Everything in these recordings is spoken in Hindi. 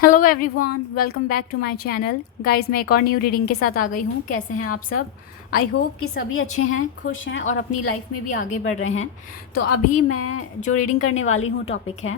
Hello everyone, welcome back to my channel. Guys, मैं एक और न्यू रीडिंग के साथ आ गई हूँ। कैसे हैं आप सब? आई होप कि सभी अच्छे हैं, खुश हैं और अपनी लाइफ में भी आगे बढ़ रहे हैं। तो अभी मैं जो रीडिंग करने वाली हूँ टॉपिक है,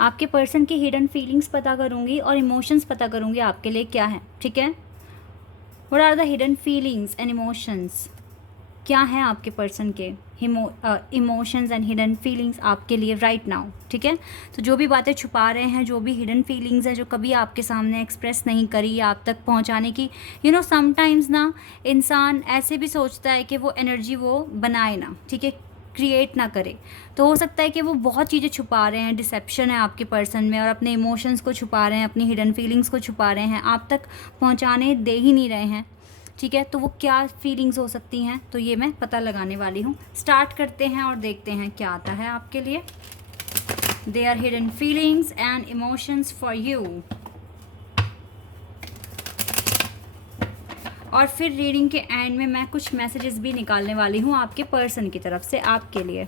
आपके पर्सन की हिडन फीलिंग्स पता करूँगी और इमोशंस पता करूँगी आपके लिए क्या है। ठीक है, what are the hidden feelings and emotions? क्या है आपके पर्सन के इमोशंस एंड हिडन फीलिंग्स आपके लिए राइट नाउ। ठीक है, तो जो भी बातें छुपा रहे हैं, जो भी हिडन फीलिंग्स हैं जो कभी आपके सामने एक्सप्रेस नहीं करी या आप तक पहुंचाने की, समटाइम्स ना इंसान ऐसे भी सोचता है कि वो एनर्जी वो बनाए ना, ठीक है, क्रिएट ना करे। तो हो सकता है कि वो बहुत चीज़ें छुपा रहे हैं, डिसेप्शन है आपके पर्सन में, और अपने इमोशंस को छुपा रहे हैं, अपनी हिडन फीलिंग्स को छुपा रहे हैं, आप तक पहुंचाने दे ही नहीं रहे हैं। ठीक है, तो वो क्या फीलिंग्स हो सकती हैं, तो ये मैं पता लगाने वाली हूँ। स्टार्ट करते हैं और देखते हैं क्या आता है आपके लिए। They are hidden feelings and emotions for you. और फिर रीडिंग के एंड में मैं कुछ मैसेजेस भी निकालने वाली हूँ आपके पर्सन की तरफ से आपके लिए।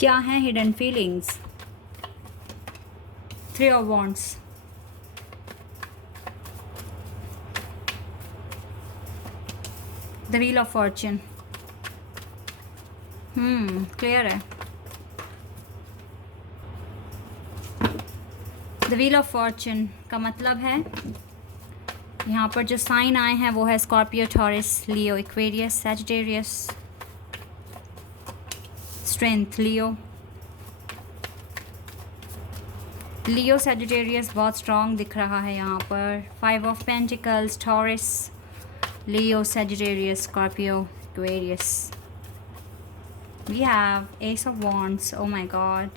क्या है hidden feelings? 3 of wands, the wheel of Fortune. Clear है। द व्हील ऑफ फॉर्च्यून का मतलब है, यहाँ पर जो साइन आए हैं वो है Scorpio, Taurus, Leo, Aquarius, Sagittarius. Strength Leo, Sagittarius बहुत स्ट्रॉन्ग दिख रहा है यहाँ पर। 5 of pentacles, Taurus, Leo, Sagittarius, Scorpio, Aquarius. We have ace of wands. Oh my God,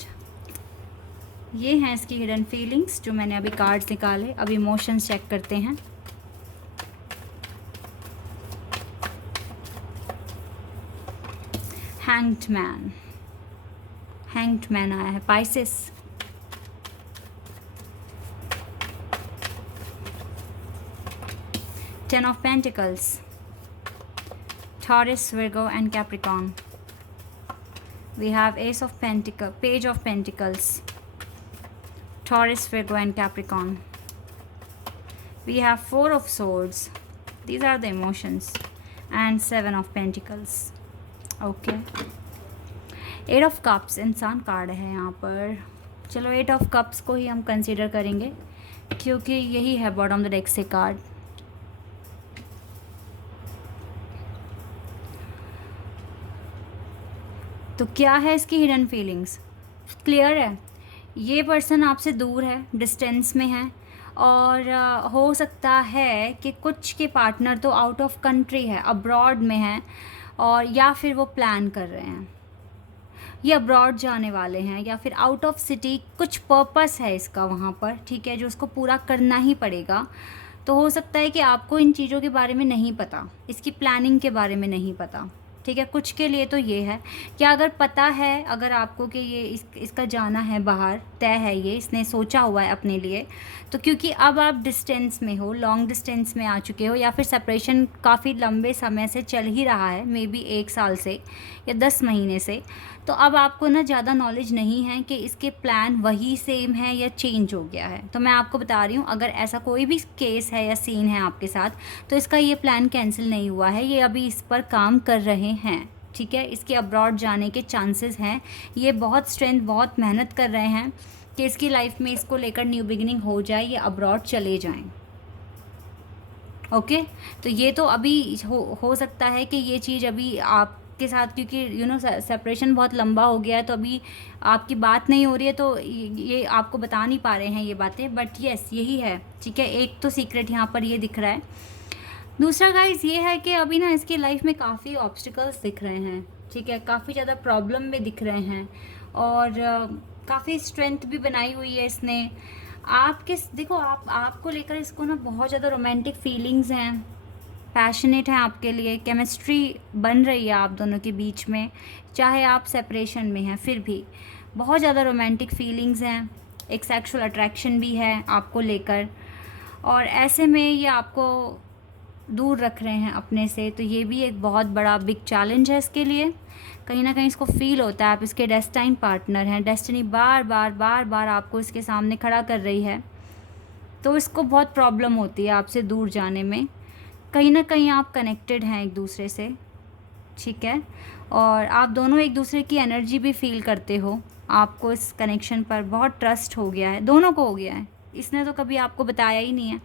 ये हैं इसकी हिडन फीलिंग्स जो मैंने अभी कार्ड्स निकाले। अब इमोशंस चेक करते हैं। हैंग्ड मैन आया है। Pisces, Ten of Pentacles, Taurus, Virgo and Capricorn. We have Ace of Pentacles, Page of Pentacles, Taurus, Virgo and Capricorn. We have 4 of Swords. These are the emotions. And 7 of Pentacles. Okay. 8 of Cups, इंसान कार्ड है यहाँ पर। चलो 8 of Cups को ही हम कंसिडर करेंगे क्योंकि यही है बॉटम ऑफ द डेक से कार्ड। तो क्या है इसकी हिडन फीलिंग्स? क्लियर है, ये पर्सन आपसे दूर है, डिस्टेंस में है, और हो सकता है कि कुछ के पार्टनर तो आउट ऑफ कंट्री है, अब्रॉड में है, और या फिर वो प्लान कर रहे हैं, ये अब्रॉड जाने वाले हैं, या फिर आउट ऑफ सिटी। कुछ पर्पस है इसका वहाँ पर, ठीक है, जो उसको पूरा करना ही पड़ेगा। तो हो सकता है कि आपको इन चीज़ों के बारे में नहीं पता, इसकी प्लानिंग के बारे में नहीं पता। ठीक है, कुछ के लिए तो ये है कि अगर पता है, अगर आपको कि ये इसका जाना है बाहर, तय है, ये इसने सोचा हुआ है अपने लिए, तो क्योंकि अब आप डिस्टेंस में हो, लॉन्ग डिस्टेंस में आ चुके हो, या फिर सेपरेशन काफ़ी लंबे समय से चल ही रहा है, मे बी 1 साल से या 10 महीने से, तो अब आपको ना ज़्यादा नॉलेज नहीं है कि इसके प्लान वही सेम है या चेंज हो गया है। तो मैं आपको बता रही हूँ, अगर ऐसा कोई भी केस है या सीन है आपके साथ, तो इसका ये प्लान कैंसिल नहीं हुआ है, ये अभी इस पर काम कर रहे हैं। ठीक है, इसके अब्रॉड जाने के चांसेस हैं, ये बहुत स्ट्रेंथ, बहुत मेहनत कर रहे हैं कि इसकी लाइफ में इसको लेकर न्यू बिगिनिंग हो जाए, ये अब्रॉड चले जाएं। ओके, तो ये तो अभी हो सकता है कि ये चीज़ अभी आपके साथ, क्योंकि सेपरेशन बहुत लंबा हो गया है, तो अभी आपकी बात नहीं हो रही है, तो ये आपको बता नहीं पा रहे हैं ये बातें, बट यस यही है। ठीक है, एक तो सीक्रेट यहाँ पर ये दिख रहा है। दूसरा गाइस ये है कि अभी ना इसकी लाइफ में काफ़ी ऑब्स्टिकल्स दिख रहे हैं। ठीक है, काफ़ी ज़्यादा प्रॉब्लम भी दिख रहे हैं, और काफ़ी स्ट्रेंथ भी बनाई हुई है इसने। देखो, आपको लेकर इसको ना बहुत ज़्यादा रोमांटिक फीलिंग्स हैं, पैशनेट हैं आपके लिए, केमिस्ट्री बन रही है आप दोनों के बीच में, चाहे आप सेपरेशन में हैं, फिर भी बहुत ज़्यादा रोमांटिक फीलिंग्स हैं, एक सेक्सुअल अट्रैक्शन भी है आपको लेकर। और ऐसे में ये आपको दूर रख रहे हैं अपने से, तो ये भी एक बहुत बड़ा बिग चैलेंज है इसके लिए। कहीं ना कहीं इसको फील होता है आप इसके डेस्टाइन पार्टनर हैं, डेस्टिनी बार बार बार बार आपको इसके सामने खड़ा कर रही है, तो इसको बहुत प्रॉब्लम होती है आपसे दूर जाने में। कहीं ना कहीं आप कनेक्टेड हैं एक दूसरे से, ठीक है, और आप दोनों एक दूसरे की एनर्जी भी फील करते हो। आपको इस कनेक्शन पर बहुत ट्रस्ट हो गया है, दोनों को हो गया है। इसने तो कभी आपको बताया ही नहीं है।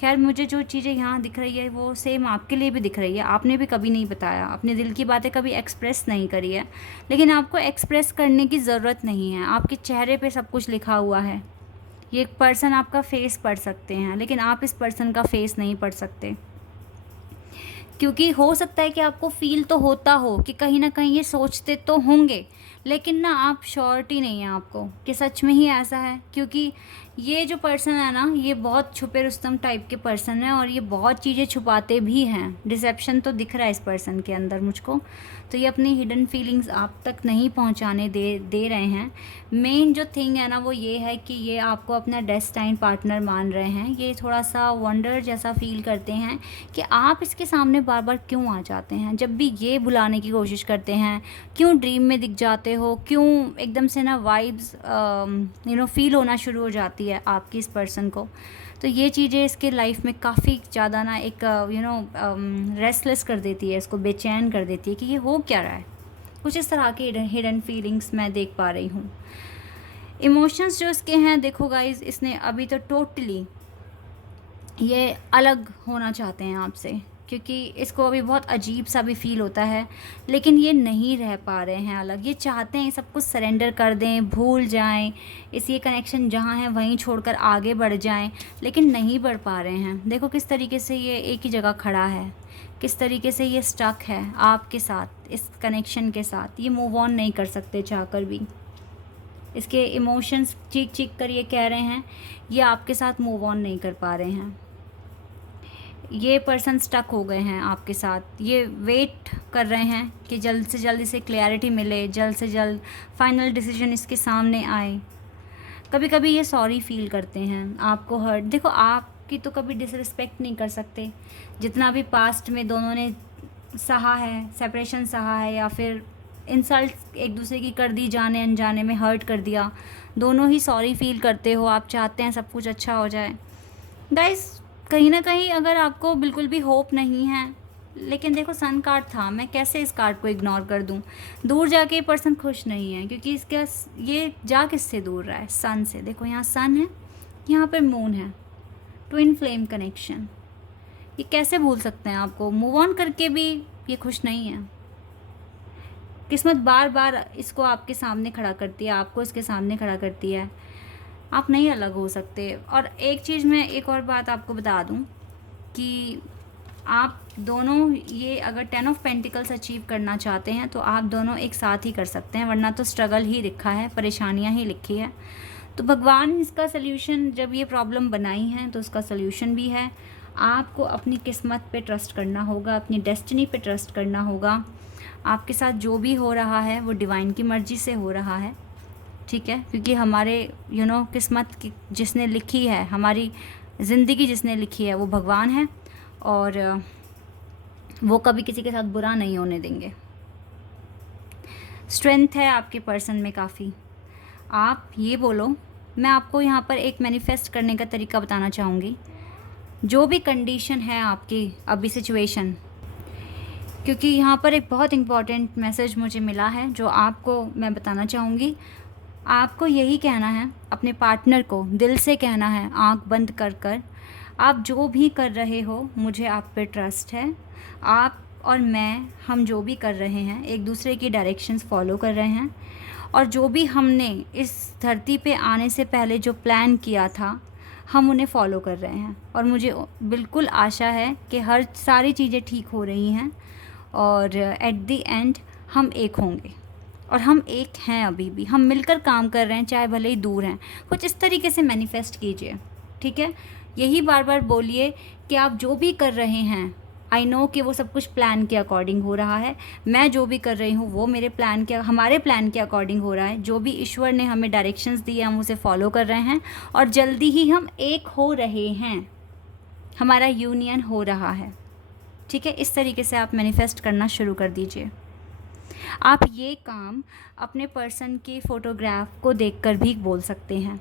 खैर, मुझे जो चीज़ें यहाँ दिख रही है वो सेम आपके लिए भी दिख रही है। आपने भी कभी नहीं बताया, अपने दिल की बातें कभी एक्सप्रेस नहीं करी है, लेकिन आपको एक्सप्रेस करने की ज़रूरत नहीं है। आपके चेहरे पे सब कुछ लिखा हुआ है। ये एक पर्सन आपका फेस पढ़ सकते हैं, लेकिन आप इस पर्सन का फेस नहीं पढ़ सकते, क्योंकि हो सकता है कि आपको फील तो होता हो कि कहीं ना कहीं ये सोचते तो होंगे, लेकिन ना आप श्योरिटी नहीं है आपको कि सच में ही ऐसा है। क्योंकि ये जो पर्सन है ना, ये बहुत छुपे रुस्तम टाइप के पर्सन है, और ये बहुत चीज़ें छुपाते भी हैं। डिसेप्शन तो दिख रहा है इस पर्सन के अंदर मुझको। तो ये अपनी हिडन फीलिंग्स आप तक नहीं पहुंचाने दे रहे हैं। मेन जो थिंग है ना वो ये है कि ये आपको अपना डेस्टाइन पार्टनर मान रहे हैं। ये थोड़ा सा वंडर जैसा फील करते हैं कि आप इसके सामने बार बार क्यों आ जाते हैं। जब भी ये बुलाने की कोशिश करते हैं, क्यों ड्रीम में दिख जाते हो, क्यों एकदम से ना वाइब्स फील होना शुरू हो जाती है आपकी इस पर्सन को। तो ये चीज़ें इसके लाइफ में काफ़ी ज़्यादा ना एक रेस्टलेस कर देती है, इसको बेचैन कर देती है कि ये हो क्या रहा है। कुछ इस तरह की हिडन फीलिंग्स मैं देख पा रही हूँ। इमोशंस जो इसके हैं, देखो गाइज, इसने अभी तो टोटली ये अलग होना चाहते हैं आपसे, क्योंकि इसको अभी बहुत अजीब सा भी फील होता है, लेकिन ये नहीं रह पा रहे हैं अलग। ये चाहते हैं सब कुछ सरेंडर कर दें, भूल जाएं, इस ये कनेक्शन जहाँ है वहीं छोड़कर आगे बढ़ जाएं, लेकिन नहीं बढ़ पा रहे हैं। देखो किस तरीके से ये एक ही जगह खड़ा है, किस तरीके से ये स्टक है आपके साथ, इस कनेक्शन के साथ। ये मूव ऑन नहीं कर सकते चाहकर भी। इसके इमोशंस चीख चीख कर ये कह रहे हैं, ये आपके साथ मूव ऑन नहीं कर पा रहे हैं। ये पर्सन स्टक हो गए हैं आपके साथ। ये वेट कर रहे हैं कि जल्द से जल्द इसे क्लैरिटी मिले, जल्द से जल्द फाइनल डिसीजन इसके सामने आए। कभी कभी ये सॉरी फील करते हैं आपको हर्ट। देखो, आपकी तो कभी डिसरिस्पेक्ट नहीं कर सकते। जितना भी पास्ट में दोनों ने सहा है, सेपरेशन सहा है, या फिर इंसल्ट एक दूसरे की कर दी, जाने अनजाने में हर्ट कर दिया, दोनों ही सॉरी फील करते हो। आप चाहते हैं सब कुछ अच्छा हो जाए। गाइस, कहीं ना कहीं अगर आपको बिल्कुल भी होप नहीं है, लेकिन देखो सन कार्ड था, मैं कैसे इस कार्ड को इग्नोर कर दूं। दूर जाके ये पर्सन खुश नहीं है, क्योंकि इसका ये जा किससे दूर रहा है, सन से। देखो यहाँ सन है, यहाँ पर मून है, ट्विन फ्लेम कनेक्शन। ये कैसे भूल सकते हैं आपको। मूव ऑन करके भी ये खुश नहीं है। किस्मत बार बार इसको आपके सामने खड़ा करती है, आपको इसके सामने खड़ा करती है। आप नहीं अलग हो सकते। और एक चीज़ मैं एक और बात आपको बता दूं कि आप दोनों ये अगर 10 ऑफ पेंटिकल्स अचीव करना चाहते हैं तो आप दोनों एक साथ ही कर सकते हैं, वरना तो स्ट्रगल ही लिखा है, परेशानियां ही लिखी है। तो भगवान इसका सल्यूशन, जब ये प्रॉब्लम बनाई है तो उसका सल्यूशन भी है। आपको अपनी किस्मत पे ट्रस्ट करना होगा, अपनी डेस्टिनी पे ट्रस्ट करना होगा। आपके साथ जो भी हो रहा है वो डिवाइन की मर्ज़ी से हो रहा है, ठीक है, क्योंकि हमारे किस्मत की जिसने लिखी है, हमारी ज़िंदगी जिसने लिखी है वो भगवान है, और वो कभी किसी के साथ बुरा नहीं होने देंगे। स्ट्रेंथ है आपके पर्सन में काफ़ी। आप ये बोलो, मैं आपको यहाँ पर एक मैनिफेस्ट करने का तरीका बताना चाहूँगी। जो भी कंडीशन है आपकी अभी सिचुएशन, क्योंकि यहाँ पर एक बहुत इम्पॉर्टेंट मैसेज मुझे मिला है जो आपको मैं बताना चाहूँगी। आपको यही कहना है, अपने पार्टनर को दिल से कहना है, आंख बंद कर कर, आप जो भी कर रहे हो मुझे आप पे ट्रस्ट है। आप और मैं, हम जो भी कर रहे हैं एक दूसरे की डायरेक्शंस फॉलो कर रहे हैं, और जो भी हमने इस धरती पे आने से पहले जो प्लान किया था हम उन्हें फॉलो कर रहे हैं। और मुझे बिल्कुल आशा है कि हर सारी चीज़ें ठीक हो रही हैं, और एट द एंड हम एक होंगे। और हम एक हैं, अभी भी हम मिलकर काम कर रहे हैं, चाहे भले ही दूर हैं। कुछ इस तरीके से मैनिफेस्ट कीजिए, ठीक है। यही बार बार बोलिए कि आप जो भी कर रहे हैं, आई नो कि वो सब कुछ प्लान के अकॉर्डिंग हो रहा है। मैं जो भी कर रही हूँ वो मेरे प्लान के, हमारे प्लान के अकॉर्डिंग हो रहा है। जो भी ईश्वर ने हमें डायरेक्शंस दिए हम उसे फॉलो कर रहे हैं, और जल्दी ही हम एक हो रहे हैं, हमारा यूनियन हो रहा है। ठीक है, इस तरीके से आप मैनिफेस्ट करना शुरू कर दीजिए। आप ये काम अपने पर्सन के फ़ोटोग्राफ को देखकर भी बोल सकते हैं,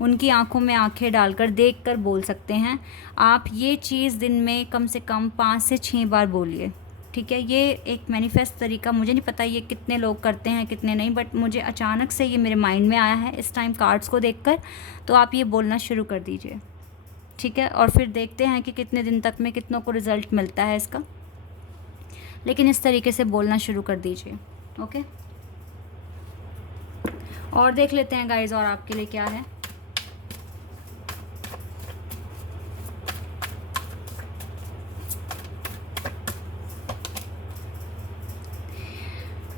उनकी आंखों में आंखें डालकर देखकर बोल सकते हैं। आप ये चीज़ दिन में कम से कम 5 से 6 बार बोलिए, ठीक है। ये एक मैनिफेस्ट तरीका, मुझे नहीं पता ये कितने लोग करते हैं कितने नहीं, बट मुझे अचानक से ये मेरे माइंड में आया है इस टाइम कार्ड्स को देखकर। तो आप ये बोलना शुरू कर दीजिए, ठीक है, और फिर देखते हैं कि कितने दिन तक में कितनों को रिज़ल्ट मिलता है इसका। लेकिन इस तरीके से बोलना शुरू कर दीजिए, ओके। और देख लेते हैं गाइस और आपके लिए क्या है।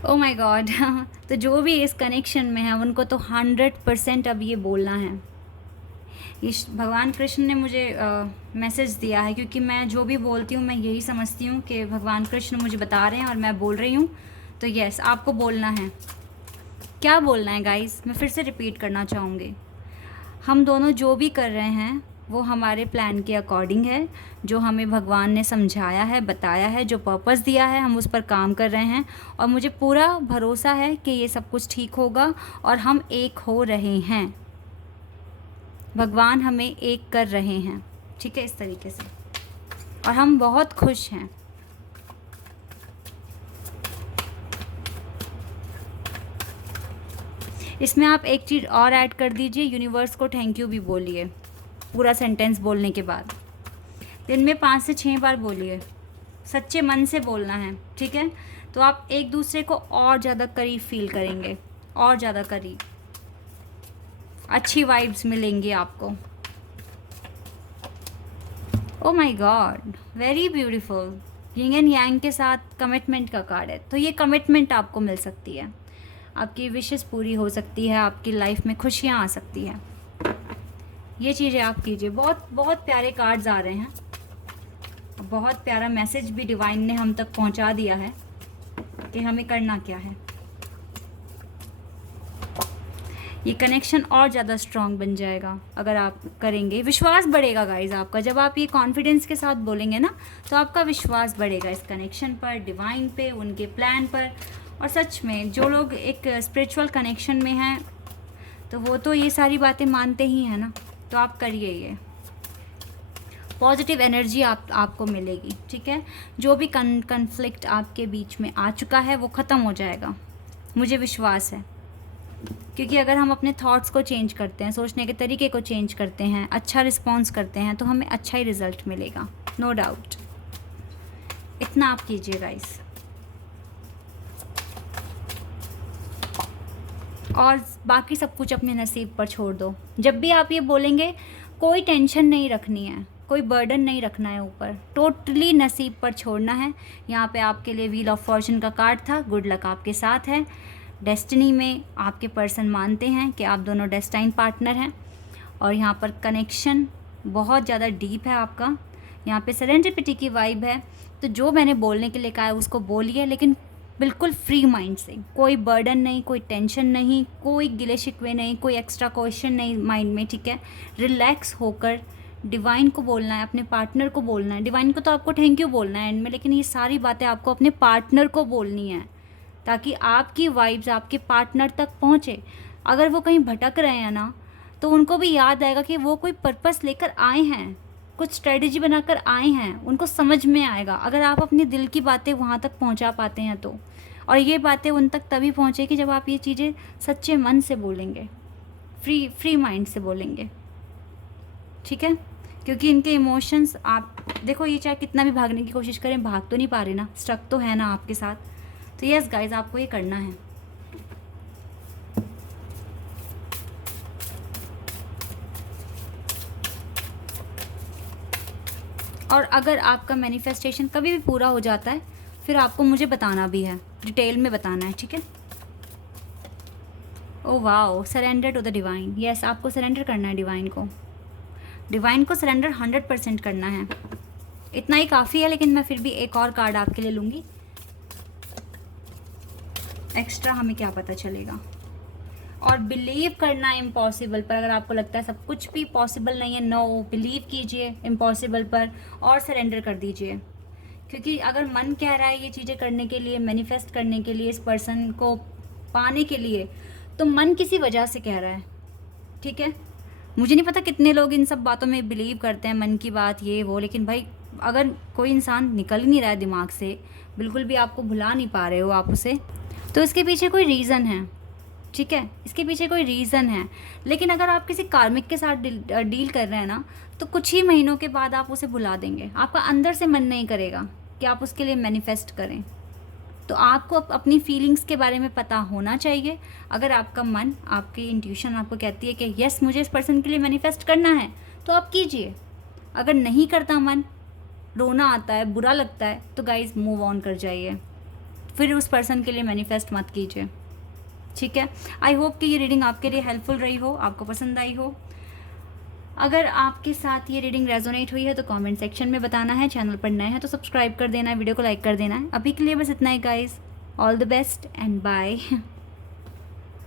ओ माय गॉड तो जो भी इस कनेक्शन में है उनको तो 100% अब ये बोलना है। ये भगवान कृष्ण ने मुझे मैसेज दिया है, क्योंकि मैं जो भी बोलती हूँ मैं यही समझती हूँ कि भगवान कृष्ण मुझे बता रहे हैं और मैं बोल रही हूँ। तो यस, आपको बोलना है। क्या बोलना है गाइस, मैं फिर से रिपीट करना चाहूँगी। हम दोनों जो भी कर रहे हैं वो हमारे प्लान के अकॉर्डिंग है, जो हमें भगवान ने समझाया है, बताया है, जो पर्पस दिया है हम उस पर काम कर रहे हैं। और मुझे पूरा भरोसा है कि ये सब कुछ ठीक होगा और हम एक हो रहे हैं, भगवान हमें एक कर रहे हैं, ठीक है, इस तरीके से। और हम बहुत खुश हैं। इसमें आप एक चीज़ और ऐड कर दीजिए, यूनिवर्स को थैंक यू भी बोलिए पूरा सेंटेंस बोलने के बाद। दिन में 5 से 6 बार बोलिए, सच्चे मन से बोलना है, ठीक है। तो आप एक दूसरे को और ज़्यादा करीब फील करेंगे, और ज़्यादा करीब, अच्छी वाइब्स मिलेंगी आपको। ओ my God, very beautiful. Yin and yang के साथ कमिटमेंट का कार्ड है, तो ये कमिटमेंट आपको मिल सकती है, आपकी विशेस पूरी हो सकती है, आपकी लाइफ में खुशियाँ आ सकती हैं। ये चीज़ें आप कीजिए। बहुत बहुत प्यारे कार्ड्स आ रहे हैं, बहुत प्यारा मैसेज भी डिवाइन ने हम तक पहुंचा दिया है कि हमें करना क्या है। ये कनेक्शन और ज़्यादा स्ट्रॉन्ग बन जाएगा अगर आप करेंगे। विश्वास बढ़ेगा गाइज आपका, जब आप ये कॉन्फिडेंस के साथ बोलेंगे ना, तो आपका विश्वास बढ़ेगा इस कनेक्शन पर, डिवाइन पे, उनके प्लान पर। और सच में जो लोग एक स्पिरिचुअल कनेक्शन में हैं तो वो तो ये सारी बातें मानते ही हैं ना। तो आप करिए, ये पॉजिटिव एनर्जी आपको मिलेगी, ठीक है। जो भी कन्फ्लिक्ट आपके बीच में आ चुका है वो ख़त्म हो जाएगा, मुझे विश्वास है। क्योंकि अगर हम अपने थॉट्स को चेंज करते हैं, सोचने के तरीके को चेंज करते हैं, अच्छा रिस्पॉन्स करते हैं, तो हमें अच्छा ही रिज़ल्ट मिलेगा, नो डाउट। इतना आप कीजिए गाइस। और बाकी सब कुछ अपने नसीब पर छोड़ दो। जब भी आप ये बोलेंगे, कोई टेंशन नहीं रखनी है, कोई बर्डन नहीं रखना है ऊपर, टोटली नसीब पर छोड़ना है। यहाँ पे आपके लिए व्हील ऑफ फॉर्चून का कार्ड था, गुड लक आपके साथ है। डेस्टिनी में आपके पर्सन मानते हैं कि आप दोनों डेस्टाइन पार्टनर हैं, और यहाँ पर कनेक्शन बहुत ज़्यादा डीप है आपका। यहाँ पे सेरेंडिपिटी की वाइब है। तो जो मैंने बोलने के लिए कहा है उसको बोलिए, लेकिन बिल्कुल फ्री माइंड से, कोई बर्डन नहीं, कोई टेंशन नहीं, कोई गिले शिकवे नहीं, कोई एक्स्ट्रा क्वेश्चन नहीं माइंड में, ठीक है। रिलैक्स होकर डिवाइन को बोलना है, अपने पार्टनर को बोलना है। डिवाइन को तो आपको थैंक यू बोलना है एंड में, लेकिन ये सारी बातें आपको अपने पार्टनर को बोलनी है, ताकि आपकी वाइब्स आपके पार्टनर तक पहुँचे। अगर वो कहीं भटक रहे हैं ना, तो उनको भी याद आएगा कि वो कोई पर्पस लेकर आए हैं, कुछ स्ट्रेटजी बनाकर आए हैं, उनको समझ में आएगा। अगर आप अपने दिल की बातें वहाँ तक पहुँचा पाते हैं तो, और ये बातें उन तक तभी पहुँचेगी जब आप ये चीज़ें सच्चे मन से बोलेंगे, फ्री माइंड से बोलेंगे, ठीक है। क्योंकि इनके इमोशंस, आप देखो, ये चाहे कितना भी भागने की कोशिश करें, भाग तो नहीं पा रहे ना, स्ट्रक तो है ना आपके साथ। तो यस गाइज, आपको ये करना है। और अगर आपका मैनिफेस्टेशन कभी भी पूरा हो जाता है, फिर आपको मुझे बताना भी है, डिटेल में बताना है, ठीक है। Oh wow, surrender to the divine. Yes, आपको सरेंडर करना है डिवाइन को सरेंडर 100% करना है। इतना ही काफ़ी है, लेकिन मैं फिर भी एक और कार्ड आपके लिए लूँगी एक्स्ट्रा, हमें क्या पता चलेगा। और बिलीव करना है इम्पॉसिबल पर। अगर आपको लगता है सब कुछ भी पॉसिबल नहीं है, नो, बिलीव कीजिए इम्पॉसिबल पर और सरेंडर कर दीजिए, क्योंकि अगर मन कह रहा है ये चीज़ें करने के लिए, मैनिफेस्ट करने के लिए, इस पर्सन को पाने के लिए, तो मन किसी वजह से कह रहा है, ठीक है। मुझे नहीं पता कितने लोग इन सब बातों में बिलीव करते हैं, मन की बात ये वो, लेकिन भाई अगर कोई इंसान निकल ही नहीं रहा है दिमाग से, बिल्कुल भी आपको भुला नहीं पा रहे हो आप उसे, तो इसके पीछे कोई रीज़न है, ठीक है, इसके पीछे कोई रीज़न है। लेकिन अगर आप किसी कार्मिक के साथ डील कर रहे हैं ना, तो कुछ ही महीनों के बाद आप उसे भुला देंगे, आपका अंदर से मन नहीं करेगा कि आप उसके लिए मैनिफेस्ट करें। तो आपको अपनी फीलिंग्स के बारे में पता होना चाहिए। अगर आपका मन, आपकी इंट्यूशन आपको कहती है कि यस मुझे इस पर्सन के लिए मैनिफेस्ट करना है, तो आप कीजिए। अगर नहीं करता मन, रोना आता है, बुरा लगता है, तो गाइज मूव ऑन कर जाइए, फिर उस पर्सन के लिए मैनिफेस्ट मत कीजिए, ठीक है। आई होप कि ये रीडिंग आपके लिए हेल्पफुल रही हो, आपको पसंद आई हो। अगर आपके साथ ये रीडिंग रेजोनेट हुई है तो कमेंट सेक्शन में बताना है। चैनल पर नए हैं तो सब्सक्राइब कर देना है, वीडियो को लाइक कर देना है। अभी के लिए बस इतना ही guys. All the best and bye.